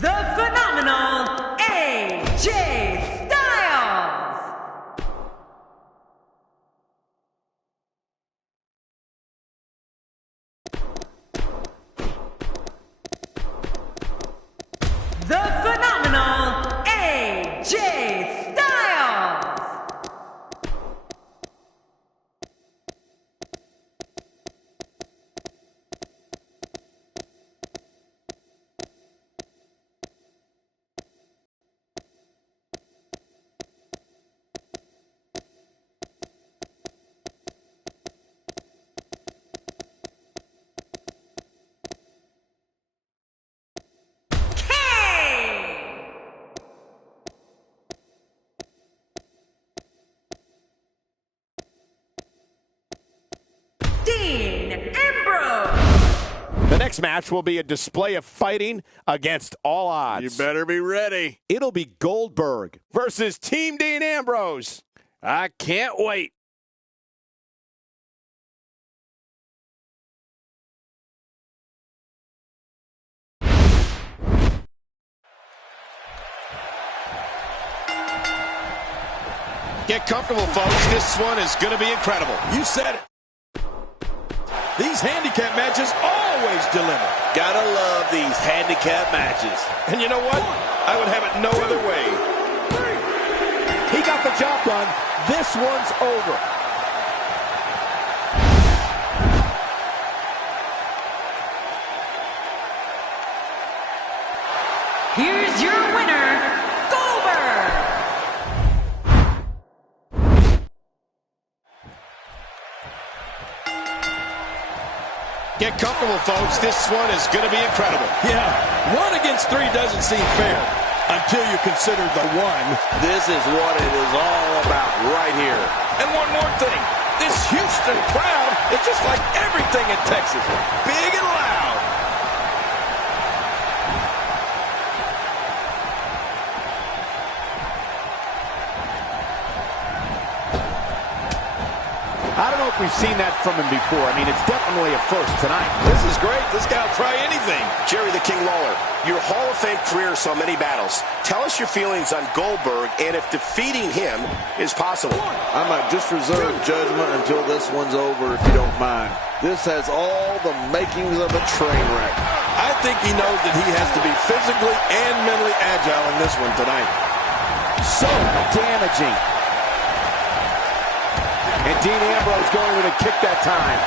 the phenomenal AJ Styles. The phenomenal AJ Styles. The next match will be a display of fighting against all odds. You better be ready. It'll be Goldberg versus Team Dean Ambrose. I can't wait. Get comfortable, folks. This one is going to be incredible. You said it. These handicap matches always deliver. Gotta love these handicap matches. And you know what? I would have it no other way. He got the job done. This one's over. Here's your winner, Goldberg. Get comfortable, folks. This one is going to be incredible. Yeah, 1 against 3 doesn't seem fair until you consider the one. This is what it is all about right here. And one more thing. This Houston crowd is just like everything in Texas. Big and loud. I don't know if we've seen that from him before. I mean, it's definitely a first tonight. This is great. This guy will try anything. Jerry the King Lawler, your Hall of Fame career saw many battles. Tell us your feelings on Goldberg and if defeating him is possible. I might just reserve judgment until this one's over, if you don't mind. This has all the makings of a train wreck. I think he knows that he has to be physically and mentally agile in this one tonight. So damaging. And Dean Ambrose going with a kick that time.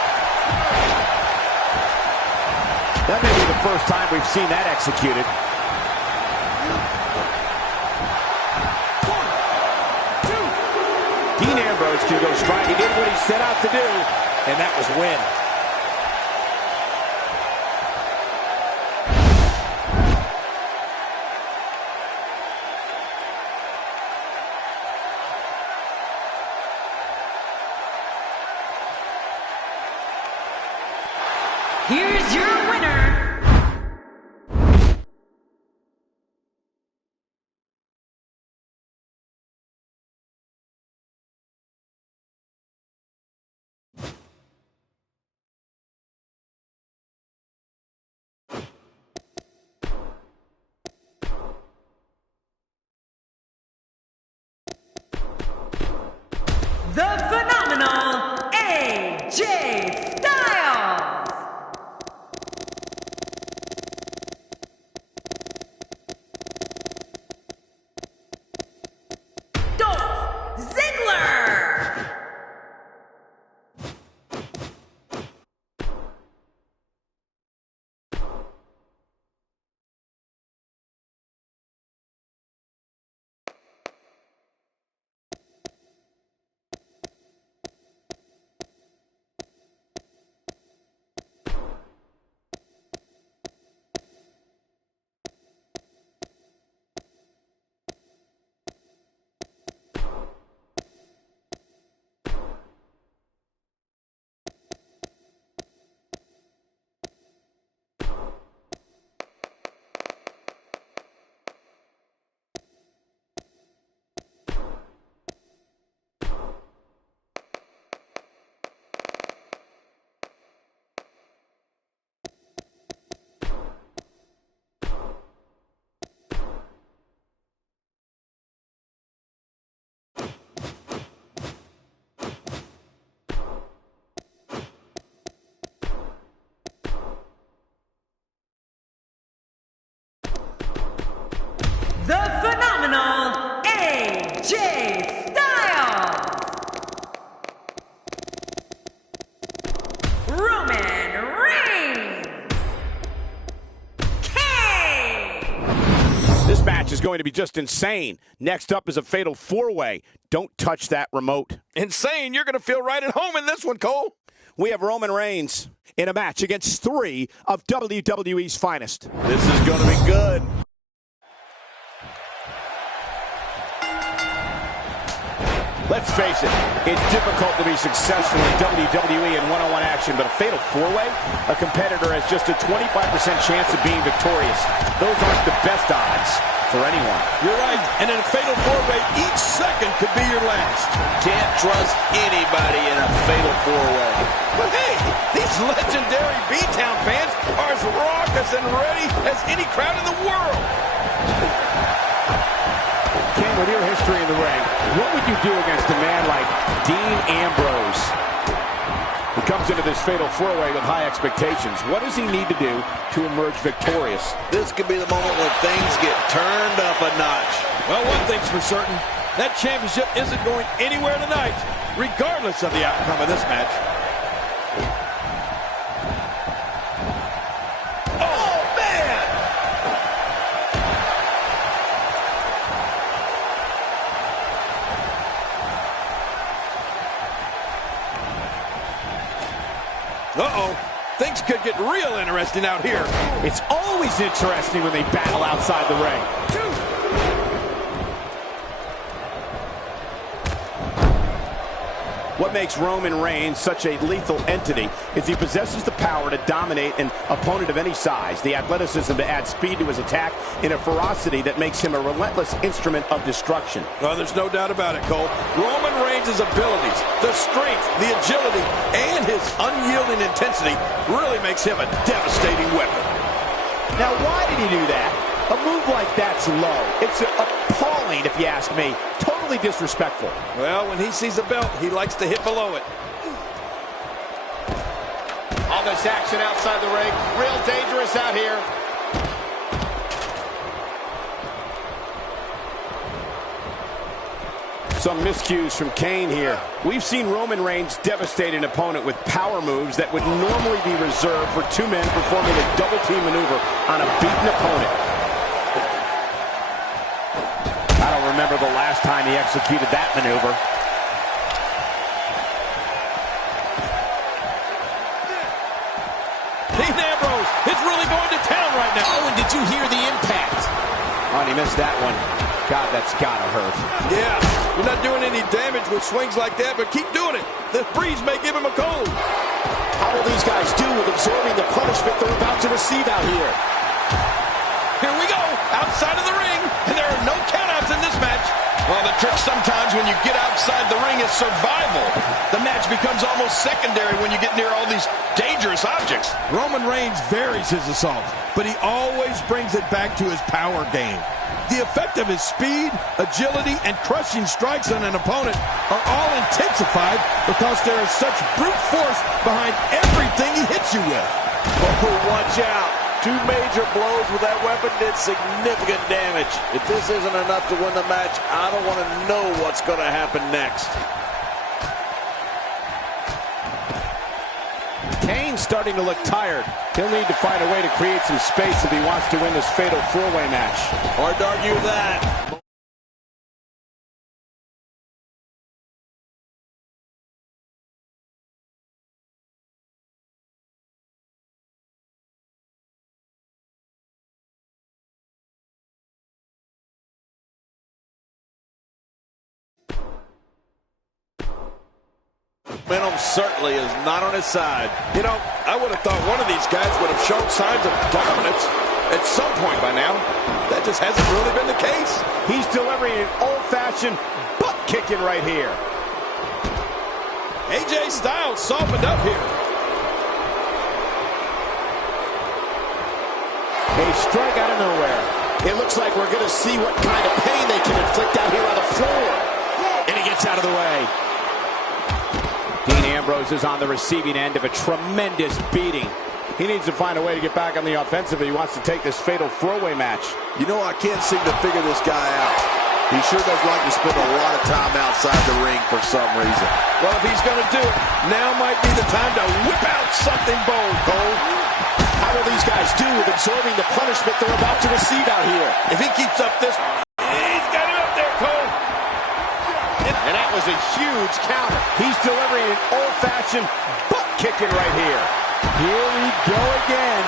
That may be the first time we've seen that executed. Dean Ambrose can go strong. He did what he set out to do, and that was win. Here's your the phenomenal AJ Styles. Roman Reigns. This match is going to be just insane. Next up is a fatal four-way. Don't touch that remote. Insane. You're going to feel right at home in this one, Cole. We have Roman Reigns in a match against three of WWE's finest. This is going to be good. Let's face it, it's difficult to be successful in WWE in one-on-one action, but a fatal four-way? A competitor has just a 25% chance of being victorious. Those aren't the best odds for anyone. You're right, and in a fatal four-way, each second could be your last. Can't trust anybody in a fatal four-way. But hey, these legendary B-Town fans are as raucous and ready as any crowd in the world. King, with your history in the ring, what would you do against a man like Dean Ambrose? He comes into this fatal four-way with high expectations. What does he need to do to emerge victorious? This could be the moment when things get turned up a notch. Well, one thing's for certain. That championship isn't going anywhere tonight, regardless of the outcome of this match. Oh, man! Uh-oh. Things could get real interesting out here. It's always interesting when they battle outside the ring. What makes Roman Reigns such a lethal entity is he possesses the power to dominate an opponent of any size, the athleticism to add speed to his attack, and a ferocity that makes him a relentless instrument of destruction. Well, there's no doubt about it, Cole. Roman Reigns' abilities, the strength, the agility, and his unyielding intensity really makes him a devastating weapon. Now, why did he do that? A move like that's low. It's appalling, if you ask me. Totally disrespectful. Well, when he sees a belt, he likes to hit below it. All this action outside the ring, real dangerous out here. Some miscues from Kane here. We've seen Roman Reigns devastate an opponent with power moves that would normally be reserved for two men performing a double team maneuver on a beaten opponent. I don't remember the last time he executed that maneuver. Dean Ambrose is really going to town right now. Oh, and did you hear the impact? Oh, and he missed that one. God, that's gotta hurt. Yeah, you're not doing any damage with swings like that, but keep doing it. The breeze may give him a cold. How will these guys do with absorbing the punishment they're about to receive out here? Here we go, outside of the ring, and there are no countouts in this match. Well, the trick sometimes when you get outside the ring is survival. The match becomes almost secondary when you get near all these dangerous objects. Roman Reigns varies his assault, but he always brings it back to his power game. The effect of his speed, agility, and crushing strikes on an opponent are all intensified because there is such brute force behind everything he hits you with. Oh, watch out. Two major blows with that weapon did significant damage. If this isn't enough to win the match, I don't want to know what's going to happen next. Kane's starting to look tired. He'll need to find a way to create some space if he wants to win this fatal four-way match. Hard to argue that. Momentum certainly is not on his side. You know, I would have thought one of these guys would have shown signs of dominance at some point by now. That just hasn't really been the case. He's delivering an old-fashioned butt kicking right here. AJ Styles softened up here. A strike out of nowhere. It looks like we're going to see what kind of pain they can inflict out here on the floor. And he gets out of the way. Dean Ambrose is on the receiving end of a tremendous beating. He needs to find a way to get back on the offensive if he wants to take this fatal four-way match. You know, I can't seem to figure this guy out. He sure does like to spend a lot of time outside the ring for some reason. Well, if he's going to do it, now might be the time to whip out something bold, Cole. How will these guys do with absorbing the punishment they're about to receive out here? If he keeps up this, he's got it up there, Cole. And that was a huge counter. He's delivering an old-fashioned butt kicking right here. Here we go again.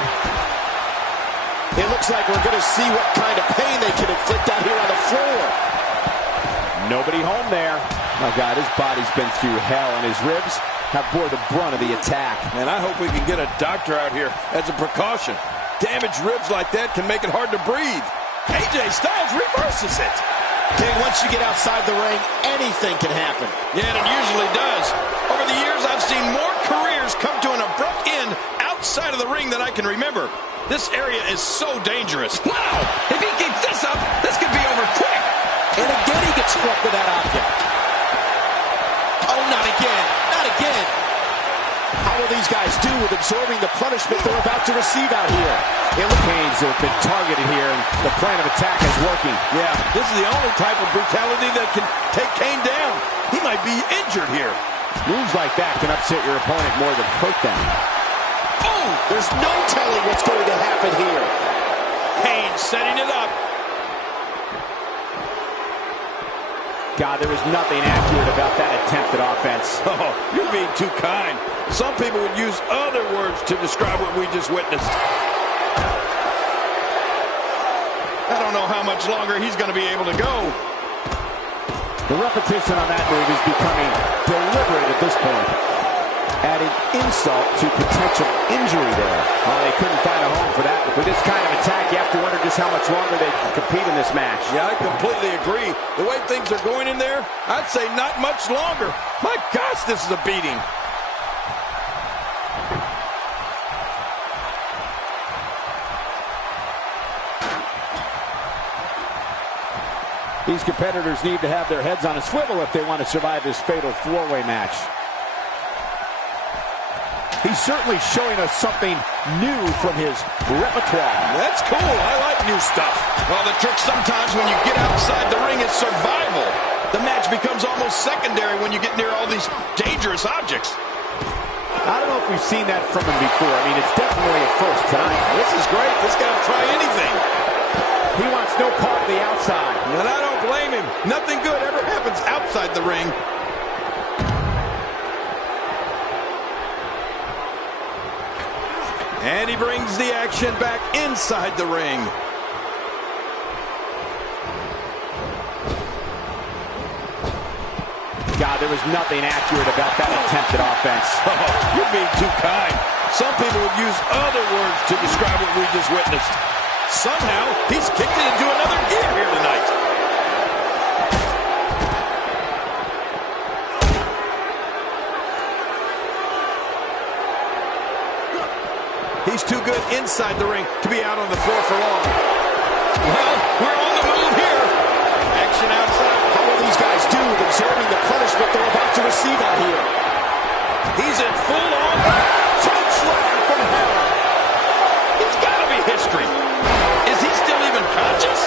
It looks like we're going to see what kind of pain they can inflict out here on the floor. Nobody home there. My God, his body's been through hell, and his ribs have bore the brunt of the attack. And I hope we can get a doctor out here as a precaution. Damaged ribs like that can make it hard to breathe. AJ Styles reverses it. King, once you get outside the ring, anything can happen. Yeah, and it usually does. Over the years, I've seen more careers come to an abrupt end outside of the ring than I can remember. This area is so dangerous. Wow! If he keeps this up, this could be over quick. And again, he gets struck with that object. Oh, not again. Not again. How will these guys do with absorbing the punishment they're about to receive out here? Canes have been targeted here, and the plan of attack is working. Yeah, this is the only type of brutality that can take Kane down. He might be injured here. Moves like that can upset your opponent more than hurt them. Oh, there's no telling what's going to happen here. Kane setting it up. God, there was nothing accurate about that attempted offense. Oh, you're being too kind. Some people would use other words to describe what we just witnessed. I don't know how much longer he's going to be able to go. The repetition on that move is becoming deliberate at this point, adding insult to potential injury there. Well, they couldn't find a home for that. With this kind of attack, you have to wonder just how much longer they can compete in this match. Yeah, I completely agree. The way things are going in there, I'd say not much longer. My gosh, this is a beating. These competitors need to have their heads on a swivel if they want to survive this fatal four-way match. He's certainly showing us something new from his repertoire. That's cool. I like new stuff. Well, the trick sometimes when you get outside the ring is survival. The match becomes almost secondary when you get near all these dangerous objects. I don't know if we've seen that from him before. I mean, it's definitely a first tonight. This is great. This guy will try anything. He wants no part of the outside. And I don't blame him. Nothing good ever happens outside the ring. And he brings the action back inside the ring. God, there was nothing accurate about that attempted offense. Oh, you're being too kind. Some people would use other words to describe what we just witnessed. Somehow, he's kicked it into another gear here tonight. He's too good inside the ring to be out on the floor for long. Well, we're on the move here. Action outside. How will these guys do with absorbing the punishment they're about to receive out here? He's in full-on choke slam from hell. It's got to be history. Is he still even conscious?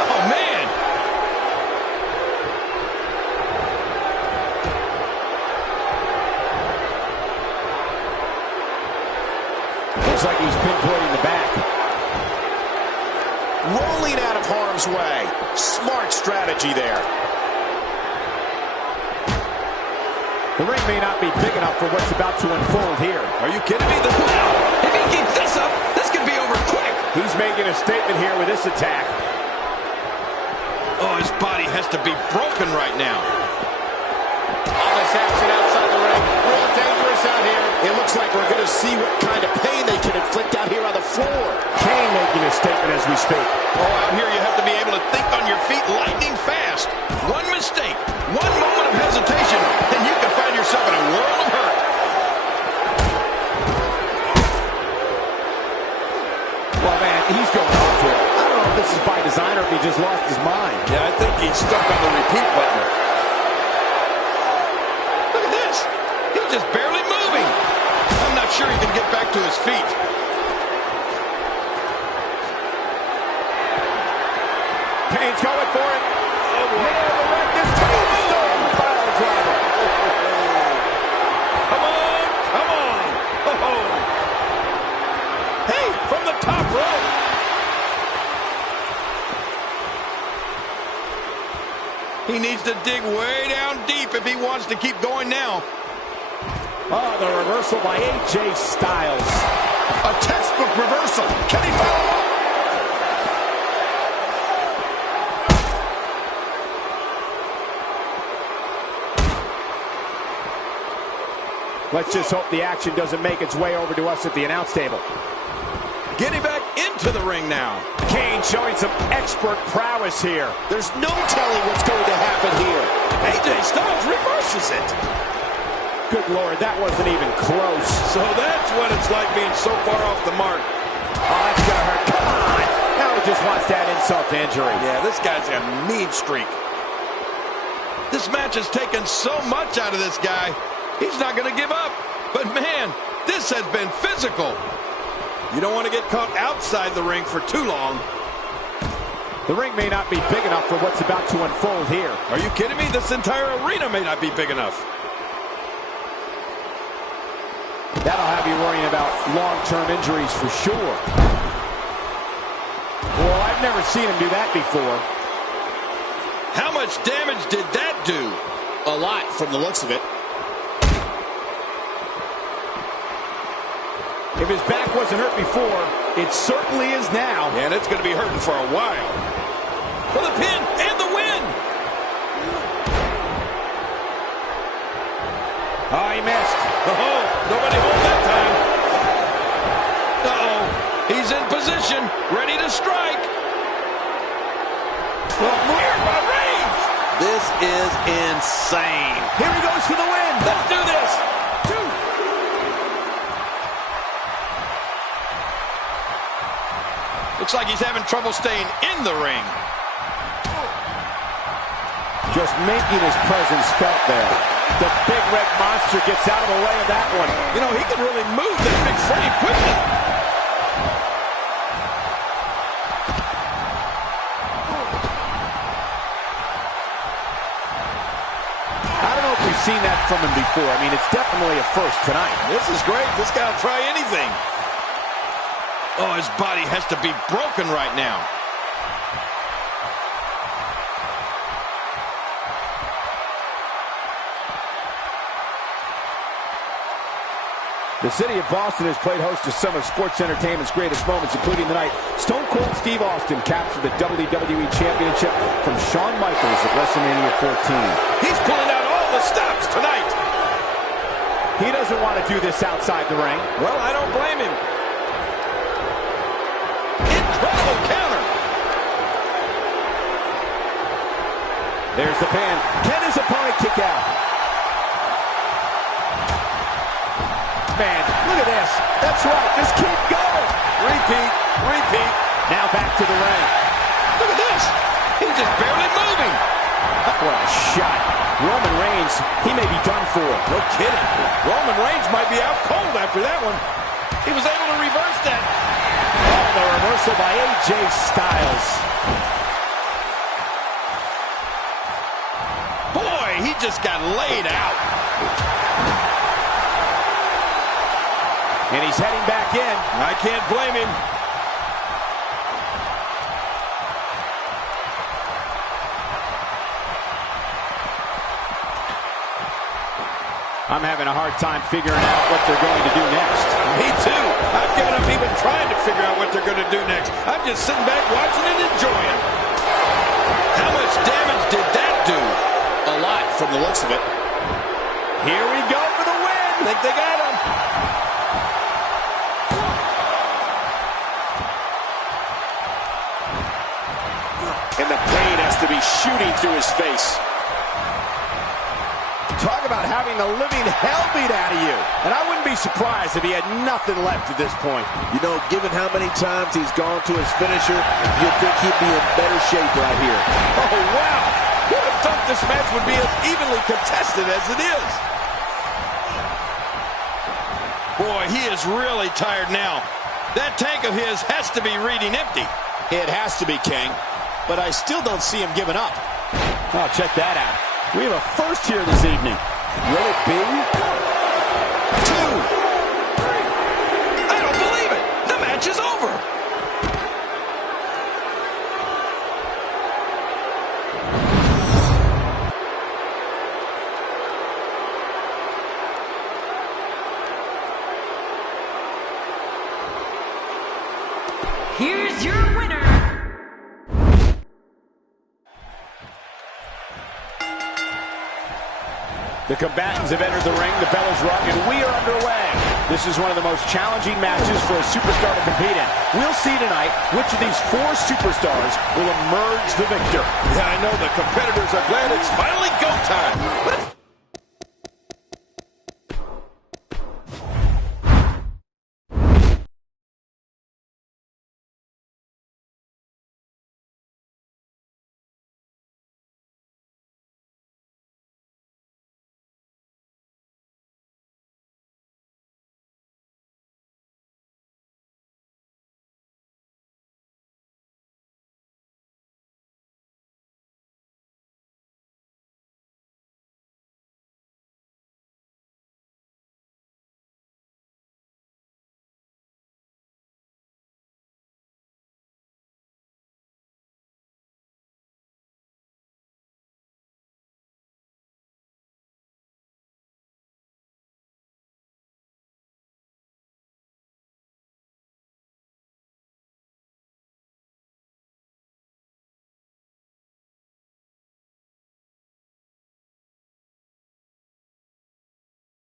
Oh, man. Looks like he's pinpointing the back. Rolling out of harm's way. Smart strategy there. The ring may not be big enough for what's about to unfold here. Are you kidding me? Wow. If he keeps this up, this could be over quick. He's making a statement here with this attack. Oh, his body has to be broken right now. All this action outside the ring. Real dangerous out here. It looks like we're going to see what kind of pain they can inflict out here on the floor. Kane making a statement as we speak. Oh, out here you have to be able to think on your feet lightning fast. One mistake, one moment of hesitation, and you can find yourself in a world of hurt. Well, man, he's going off here. I don't know if this is by design or if he just lost his mind. Yeah, I think he's stuck on the repeat button. Look at this. He's just barely moving. I'm not sure he can get back to his feet. Kane's going for it. Oh, boy. This tombstone pile driver. Come on, come on. Oh. Hey, from the top rope. He needs to dig way down deep if he wants to keep going now. Oh, the reversal by AJ Styles. A textbook reversal. Can he follow up? Let's just hope the action doesn't make its way over to us at the announce table. Getting back into the ring now. Kane showing some expert prowess here. There's no telling what's going to happen here. AJ Styles reverses it. Good Lord, that wasn't even close. So that's what it's like being so far off the mark. Oh, that's gonna hurt. Come on! Now he just wants that insult to injury. Yeah, this guy's a mean streak. This match has taken so much out of this guy. He's not going to give up. But man, this has been physical. You don't want to get caught outside the ring for too long. The ring may not be big enough for what's about to unfold here. Are you kidding me? This entire arena may not be big enough. That'll have you worrying about long-term injuries for sure. Well, I've never seen him do that before. How much damage did that do? A lot from the looks of it. If his back wasn't hurt before, it certainly is now. And it's going to be hurting for a while. For the pin and the win. Oh, he missed. Oh, nobody home that time. Uh-oh. He's in position, ready to strike. Well, cleared by Reigns. This is insane. Here he goes for the win. Let's do this. Looks like he's having trouble staying in the ring. Just making his presence felt there. The big red monster gets out of the way of that one. You know, he can really move that big frame quickly. I don't know if we've seen that from him before. I mean, it's definitely a first tonight. This is great. This guy will try anything. Oh, his body has to be broken right now. The city of Boston has played host to some of sports entertainment's greatest moments, including the night Stone Cold Steve Austin captured the WWE Championship from Shawn Michaels at WrestleMania 14. He's pulling out all the stops tonight. He doesn't want to do this outside the ring. Well, I don't blame him. Incredible counter. There's the pin. Can his opponent kick out? Man, look at this. That's right. Just keep going. Repeat, repeat. Now back to the ring. Look at this. He's just barely moving. What a shot. Roman Reigns, he may be done for. No kidding. Roman Reigns might be out cold after that one. He was able to reverse that. Oh, the reversal by AJ Styles. Boy, he just got laid out. And he's heading back in. I can't blame him. I'm having a hard time figuring out what they're going to do next. Me too. I've given up even trying to figure out what they're going to do next. I'm just sitting back watching and enjoying. How much damage did that do? A lot from the looks of it. Here we go for the win. I think they got him. And the pain has to be shooting through his face. Talk about having the living hell beat out of you. And I wouldn't be surprised if he had nothing left at this point. You know, given how many times he's gone to his finisher, you'd think he'd be in better shape right here. Oh, wow. Who would have thought this match would be as evenly contested as it is? Boy, he is really tired now. That tank of his has to be reading empty. It has to be, King. But I still don't see him giving up. Oh, check that out. We have a first here this evening. Will it be? 2, 3. I don't believe it. The match is over. Here's your winner. The combatants have entered the ring, the bell is rung, and we are underway. This is one of the most challenging matches for a superstar to compete in. We'll see tonight which of these 4 superstars will emerge the victor. Yeah, I know the competitors are glad it's finally go time. But